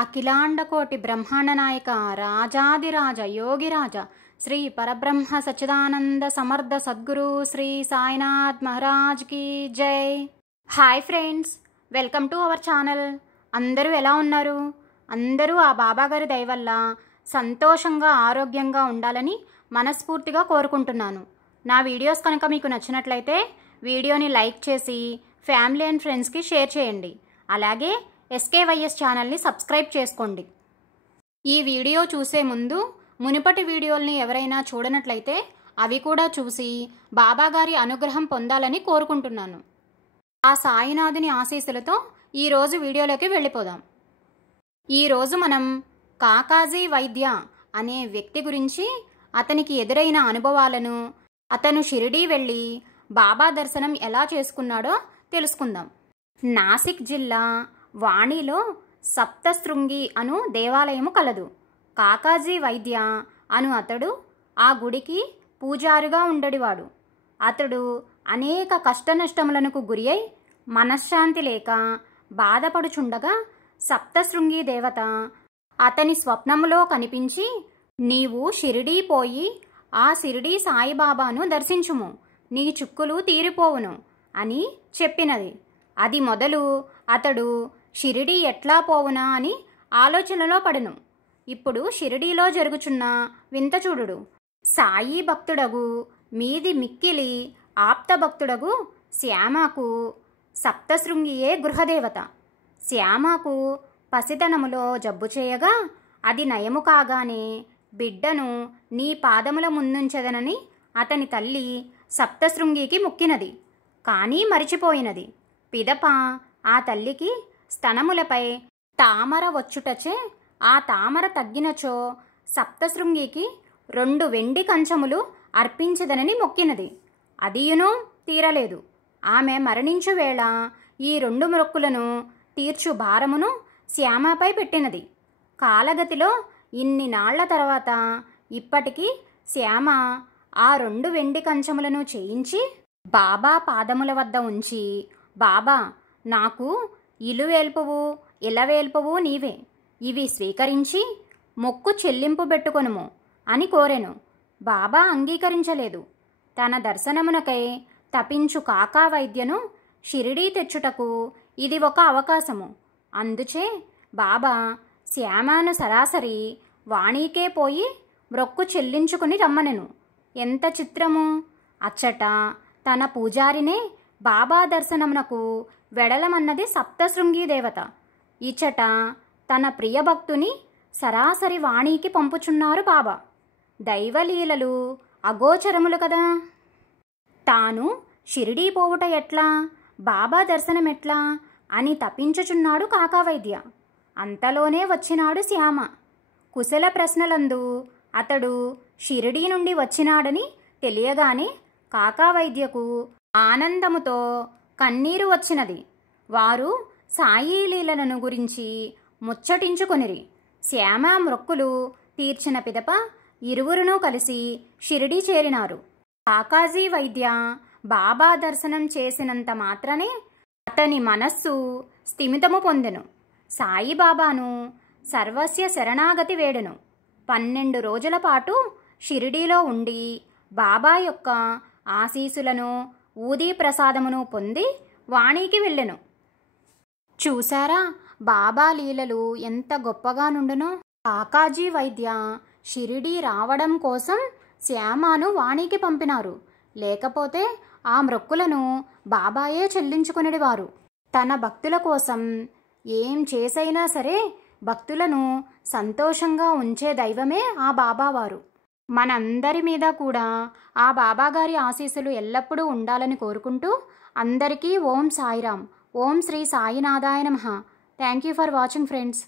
అఖిలాండకోటి బ్రహ్మాండ నాయక రాజాదిరాజ యోగిరాజ శ్రీ పరబ్రహ్మ సచ్చిదానంద సమర్థ సద్గురు శ్రీ సాయినాథ్ మహారాజ్ కి జై. Hi friends, welcome to our channel. అందరూ ఎలా ఉన్నారు? అందరూ ఆ బాబాగారి దయ వల్ల సంతోషంగా ఆరోగ్యంగా ఉండాలని మనస్ఫూర్తిగా కోరుకుంటున్నాను. నా వీడియోస్ కనుక మీకు నచ్చినట్లయితే వీడియోని లైక్ చేసి ఫ్యామిలీ అండ్ ఫ్రెండ్స్కి షేర్ చేయండి. అలాగే ఎస్కేవైఎస్ ఛానల్ని సబ్స్క్రైబ్ చేసుకోండి. ఈ వీడియో చూసే ముందు మునుపటి వీడియోల్ని ఎవరైనా చూడనట్లయితే అవి కూడా చూసి బాబాగారి అనుగ్రహం పొందాలని కోరుకుంటున్నాను. ఆ సాయినాథుని ఆశీస్సులతో ఈరోజు వీడియోలోకి వెళ్ళిపోదాం. ఈరోజు మనం కాకాజీ వైద్య అనే వ్యక్తి గురించి, అతనికి ఎదురైన అనుభవాలను, అతను షిరిడీ వెళ్ళి బాబా దర్శనం ఎలా చేసుకున్నాడో తెలుసుకుందాం. నాసిక్ జిల్లా వాణిలో సప్తశృంగి అను దేవాలయము కలదు. కాకాజీ వైద్య అను అతడు ఆ గుడికి పూజారుగా ఉండేవాడు. అతడు అనేక కష్టనష్టములకు గురి అయి మనశ్శాంతి లేక బాధపడుచుండగా సప్తశృంగి దేవత అతని స్వప్నములో కనిపించి, నీవు షిరిడీ పోయి ఆ షిరిడీ సాయిబాబాను దర్శించుము, నీ చుక్కులు తీరిపోవును అని చెప్పినది. అది మొదలు అతడు షిరిడీ ఎట్లా పోవునా అని ఆలోచనలో పడును. ఇప్పుడు షిరిడీలో జరుగుచున్న వింత చూడుడు. సాయి భక్తుడగు మీది మిక్కిలి ఆప్త భక్తుడగు శ్యామకు సప్తశృంగియే గృహదేవత. శ్యామకు పసితనములో జబ్బు చేయగా అది నయము కాగానే బిడ్డను నీ పాదముల ముందుంచదనని అతని తల్లి సప్తశృంగికి మొక్కినది. కానీ మరిచిపోయినది. పిదప ఆ తల్లికి స్తనములపై తామర వచ్చుటచే ఆ తామర తగ్గినచో సప్తశృంగికి 2 వెండి కంచములు అర్పించదనని మొక్కినది. అదియును తీరలేదు. ఆమె మరణించు వేళ ఈ 2 మొక్కులను తీర్చు భారమును శ్యామపై పెట్టినది. కాలగతిలో ఇన్ని నాళ్ల తర్వాత ఇప్పటికీ శ్యామ ఆ 2 వెండి కంచములను చేయించి బాబా పాదముల వద్ద ఉంచి, బాబా, నాకు ఇలువేల్పువు ఇలవేల్పువు నీవే, ఇవి స్వీకరించి మొక్కు చెల్లింపు పెట్టుకొనుము అని కోరెను. బాబా అంగీకరించలేదు. తన దర్శనమునకై తపించు కాకా వైద్యను షిరిడీ తెచ్చుటకు ఇది ఒక అవకాశము. అందుచే బాబా శ్యామను సరాసరి వాణికే పోయి మొక్కు చెల్లించుకుని రమ్మనెను. ఎంత చిత్రము! అచ్చట తన పూజారినే బాబా దర్శనమునకు వెడలమన్నది సప్తశృంగి దేవత. ఇచ్చట తన ప్రియభక్తుని సరాసరి వాణికి పంపుచున్నారు బాబా. దైవలీలలు అగోచరములు కదా. తాను షిరిడీ పోవుట ఎట్లా, బాబా దర్శనమెట్లా అని తపించుచున్నాడు కాకావైద్య. అంతలోనే వచ్చినాడు శ్యామ. కుశల ప్రశ్నలందు అతడు షిరిడీ నుండి వచ్చినాడని తెలియగానే కాకావైద్యకు ఆనందముతో కన్నీరు వచ్చినది. వారు సాయి లీలలను గురించి ముచ్చటించుకొనిరి. శ్యామ మొక్కులు తీర్చిన పిదప ఇరువురునూ కలిసి షిరిడీ చేరినారు. కాకాజీ వైద్య బాబా దర్శనం చేసినంత మాత్రమే అతని మనస్సు స్థిమితము పొందెను. సాయిబాబాను సర్వస్య శరణాగతి వేడెను. 12 రోజుల పాటు షిరిడీలో ఉండి బాబా యొక్క ఆశీసులను, ఊదీ ప్రసాదమును పొంది వాణికి వెళ్ళెను. చూసారా బాబా లీలలు ఎంత గొప్పగా నుండునో. కాకాజీ వైద్య షిరిడీ రావడం కోసం శ్యామను వాణికి పంపినారు. లేకపోతే ఆ మొక్కులను బాబాయే చెల్లించుకునేవారు. తన భక్తుల కోసం ఏం చేసైనా సరే భక్తులను సంతోషంగా ఉంచే దైవమే ఆ బాబావారు. మనందరి మీద కూడా ఆ బాబాగారి ఆశీస్సులు ఎల్లప్పుడూ ఉండాలని కోరుకుంటూ అందరికీ ఓం సాయిరామ్, ఓం శ్రీ సాయినాథాయ నమః. Thank you for watching friends.